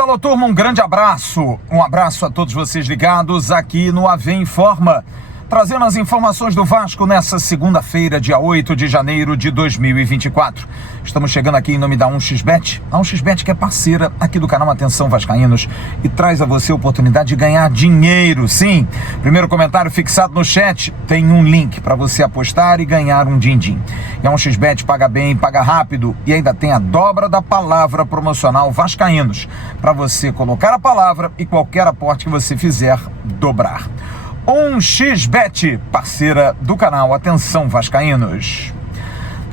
Alô, turma, um grande abraço. Um abraço a todos vocês ligados aqui no AV Informa, trazendo as informações do Vasco nessa segunda-feira, dia 8 de janeiro de 2024. Estamos chegando aqui em nome da 1xBet, a 1xBet que é parceira aqui do canal Atenção Vascaínos e traz a você a oportunidade de ganhar dinheiro. Sim, primeiro comentário fixado no chat tem um link para você apostar e ganhar um din-din. E a 1xBet paga bem, paga rápido e ainda tem a dobra da palavra promocional Vascaínos, para você colocar a palavra e qualquer aporte que você fizer dobrar. 1xBet, parceira do canal Atenção Vascaínos.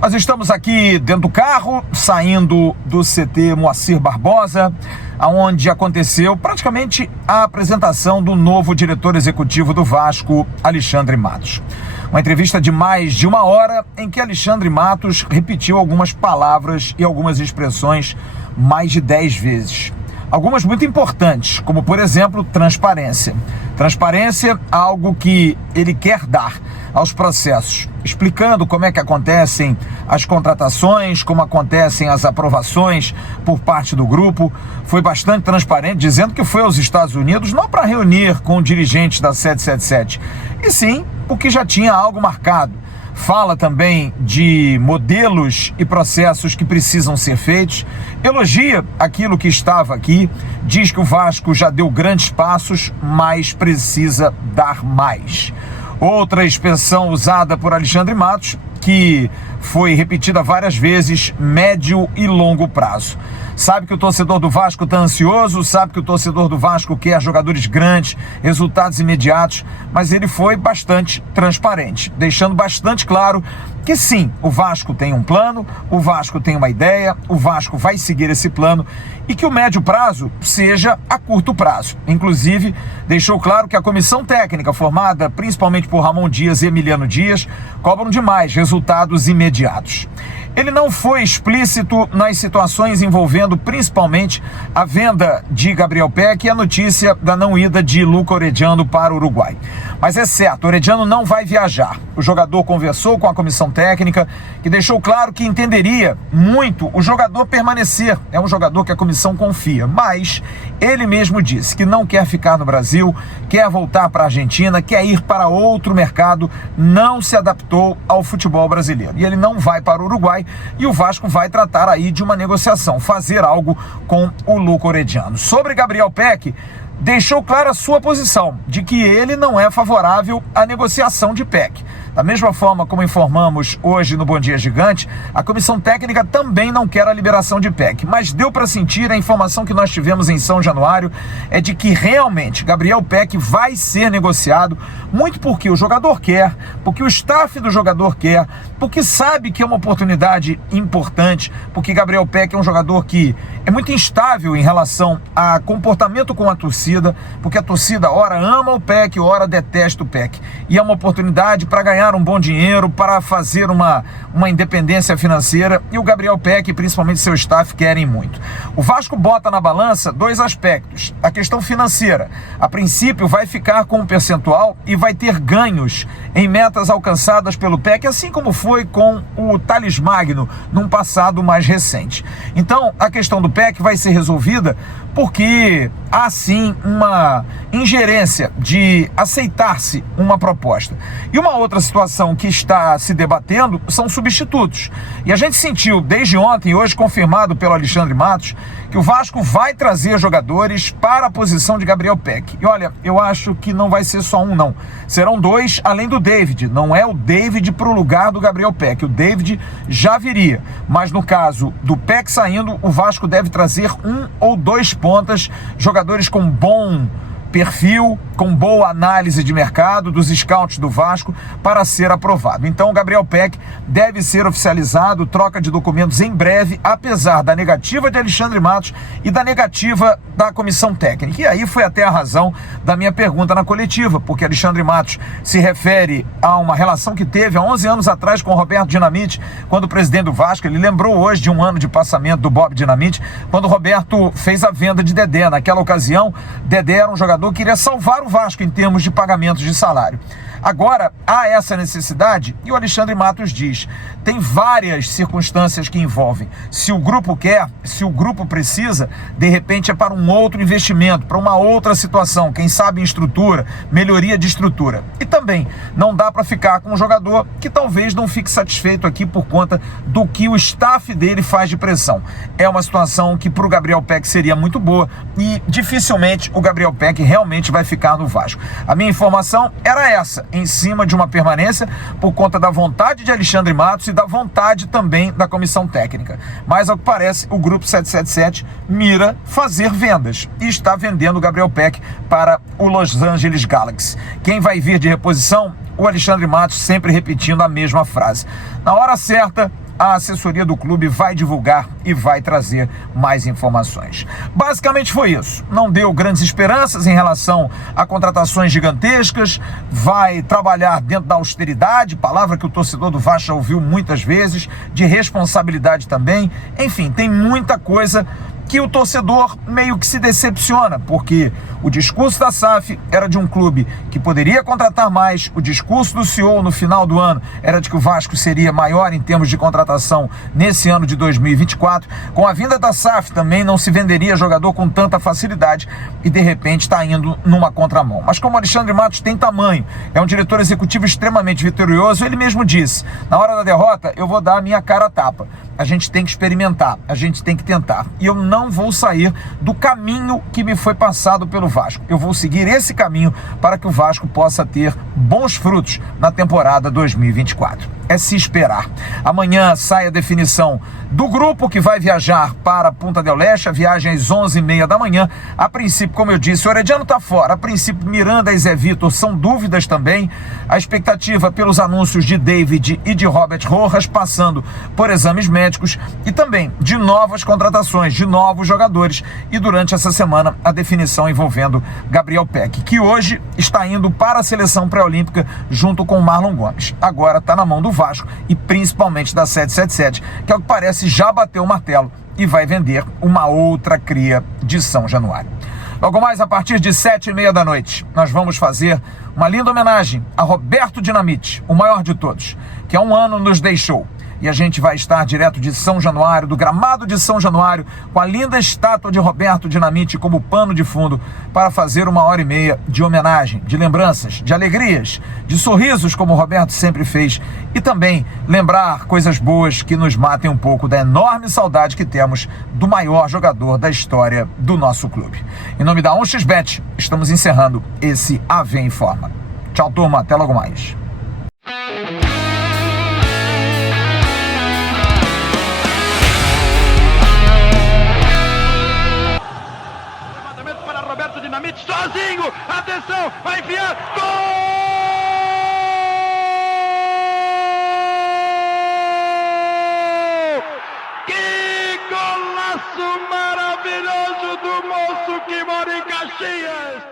Nós estamos aqui dentro do carro, saindo do CT Moacir Barbosa, onde aconteceu praticamente a apresentação do novo diretor executivo do Vasco, Alexandre Matos. Uma entrevista de mais de uma hora em que Alexandre Matos repetiu algumas palavras e algumas expressões mais de 10 vezes. Algumas muito importantes, como por exemplo, transparência. Transparência, algo que ele quer dar aos processos, explicando como é que acontecem as contratações, como acontecem as aprovações por parte do grupo. Foi bastante transparente, dizendo que foi aos Estados Unidos não para reunir com dirigentes da 777, e sim porque já tinha algo marcado. Fala também de modelos e processos que precisam ser feitos, elogia aquilo que estava aqui, diz que o Vasco já deu grandes passos, mas precisa dar mais. Outra expressão usada por Alexandre Matos, que foi repetida várias vezes, médio e longo prazo. Sabe que o torcedor do Vasco está ansioso, sabe que o torcedor do Vasco quer jogadores grandes, resultados imediatos, mas ele foi bastante transparente, deixando bastante claro que sim, o Vasco tem um plano, o Vasco tem uma ideia, o Vasco vai seguir esse plano e que o médio prazo seja a curto prazo. Inclusive, deixou claro que a comissão técnica, formada principalmente por Ramon Dias e Emiliano Dias, cobram demais resultados imediatos. Ele não foi explícito nas situações envolvendo principalmente a venda de Gabriel Pec e a notícia da não ida de Luca Orediano para o Uruguai. Mas é certo, Orediano não vai viajar. O jogador conversou com a comissão técnica, que deixou claro que entenderia muito o jogador permanecer. É um jogador que a comissão confia, mas ele mesmo disse que não quer ficar no Brasil, quer voltar para a Argentina, quer ir para outro mercado, não se adaptou ao futebol brasileiro. E ele não vai para o Uruguai, e o Vasco vai tratar aí de uma negociação, fazer algo com o Luca Orediano. Sobre Gabriel Pec, deixou clara a sua posição, de que ele não é favorável à negociação de Pec. Da mesma forma como informamos hoje no Bom Dia Gigante, a comissão técnica também não quer a liberação de Pec, mas deu para sentir, a informação que nós tivemos em São Januário é de que realmente Gabriel Pec vai ser negociado, muito porque o jogador quer, porque o staff do jogador quer, porque sabe que é uma oportunidade importante, porque Gabriel Pec é um jogador que é muito instável em relação a comportamento com a torcida, porque a torcida ora ama o Pec, ora detesta o Pec, e é uma oportunidade para ganhar um bom dinheiro, para fazer uma independência financeira, e o Gabriel Pec, principalmente seu staff, querem muito. O Vasco bota na balança dois aspectos. A questão financeira, a princípio vai ficar com um percentual e vai ter ganhos em metas alcançadas pelo Pec, assim como foi com o Thales Magno num passado mais recente. Então a questão do Pec vai ser resolvida porque há sim uma ingerência de aceitar-se uma proposta. E uma outra situação que está se debatendo são substitutos. E a gente sentiu desde ontem e hoje confirmado pelo Alexandre Matos que o Vasco vai trazer jogadores para a posição de Gabriel Pec. E olha, eu acho que não vai ser só um não. Serão dois além do David. Não é o David para o lugar do Gabriel Pec. O David já viria. Mas no caso do Pec saindo, o Vasco deve trazer um ou dois pontas, jogadores com bom perfil, com boa análise de mercado dos scouts do Vasco para ser aprovado. Então o Gabriel Pec deve ser oficializado, troca de documentos em breve, apesar da negativa de Alexandre Matos e da negativa da comissão técnica. E aí foi até a razão da minha pergunta na coletiva, porque Alexandre Matos se refere a uma relação que teve há 11 anos atrás com o Roberto Dinamite, quando o presidente do Vasco. Ele lembrou hoje de um ano de passamento do Bob Dinamite, quando o Roberto fez a venda de Dedé. Naquela ocasião, Dedé era um jogador que queria salvar o Vasco em termos de pagamentos de salário. Agora, há essa necessidade e o Alexandre Matos diz, tem várias circunstâncias que envolvem. Se o grupo quer, se o grupo precisa, de repente é para um outro investimento, para uma outra situação, quem sabe em estrutura, melhoria de estrutura. E também não dá para ficar com um jogador que talvez não fique satisfeito aqui por conta do que o staff dele faz de pressão. É uma situação que para o Gabriel Pec seria muito boa e dificilmente o Gabriel Pec realmente vai ficar no Vasco. A minha informação era essa, em cima de uma permanência por conta da vontade de Alexandre Matos e da vontade também da comissão técnica. Mas ao que parece, o grupo 777 mira fazer vendas e está vendendo o Gabriel Pec para o Los Angeles Galaxy. Quem vai vir de reposição? O Alexandre Matos sempre repetindo a mesma frase. Na hora certa, a assessoria do clube vai divulgar e vai trazer mais informações. Basicamente foi isso. Não deu grandes esperanças em relação a contratações gigantescas, vai trabalhar dentro da austeridade, palavra que o torcedor do Vasco ouviu muitas vezes, de responsabilidade também. Enfim, tem muita coisa que o torcedor meio que se decepciona, porque o discurso da SAF era de um clube que poderia contratar mais, o discurso do CEO no final do ano era de que o Vasco seria maior em termos de contratação nesse ano de 2024, com a vinda da SAF também não se venderia jogador com tanta facilidade e de repente está indo numa contramão. Mas como o Alexandre Matos tem tamanho, é um diretor executivo extremamente vitorioso, ele mesmo disse, na hora da derrota eu vou dar a minha cara a tapa. A gente tem que experimentar, a gente tem que tentar. E eu não vou sair do caminho que me foi passado pelo Vasco. Eu vou seguir esse caminho para que o Vasco possa ter bons frutos na temporada 2024. É se esperar. Amanhã sai a definição do grupo que vai viajar para Punta del Este, a viagem às 11h30 da manhã. A princípio, como eu disse, o Herediano está fora. A princípio, Miranda e Zé Vitor são dúvidas também. A expectativa pelos anúncios de David e de Robert Rojas, passando por exames médicos e também de novas contratações, de novos jogadores. E durante essa semana, a definição envolvendo Gabriel Pec, que hoje está indo para a seleção pré-olímpica junto com o Marlon Gomes. Agora está na mão do Vasco e principalmente da 777, que ao que parece já bateu o martelo e vai vender uma outra cria de São Januário. Logo mais, a partir de 7h30 da noite, nós vamos fazer uma linda homenagem a Roberto Dinamite, o maior de todos, que há um ano nos deixou. E a gente vai estar direto de São Januário, do gramado de São Januário, com a linda estátua de Roberto Dinamite como pano de fundo, para fazer 1h30 de homenagem, de lembranças, de alegrias, de sorrisos, como o Roberto sempre fez, e também lembrar coisas boas que nos matem um pouco da enorme saudade que temos do maior jogador da história do nosso clube. Em nome da 1xBet, estamos encerrando esse AV Informa. Tchau, turma, até logo mais. Dinamite sozinho, atenção, vai enfiar, gol! Que golaço maravilhoso do moço que mora em Caxias!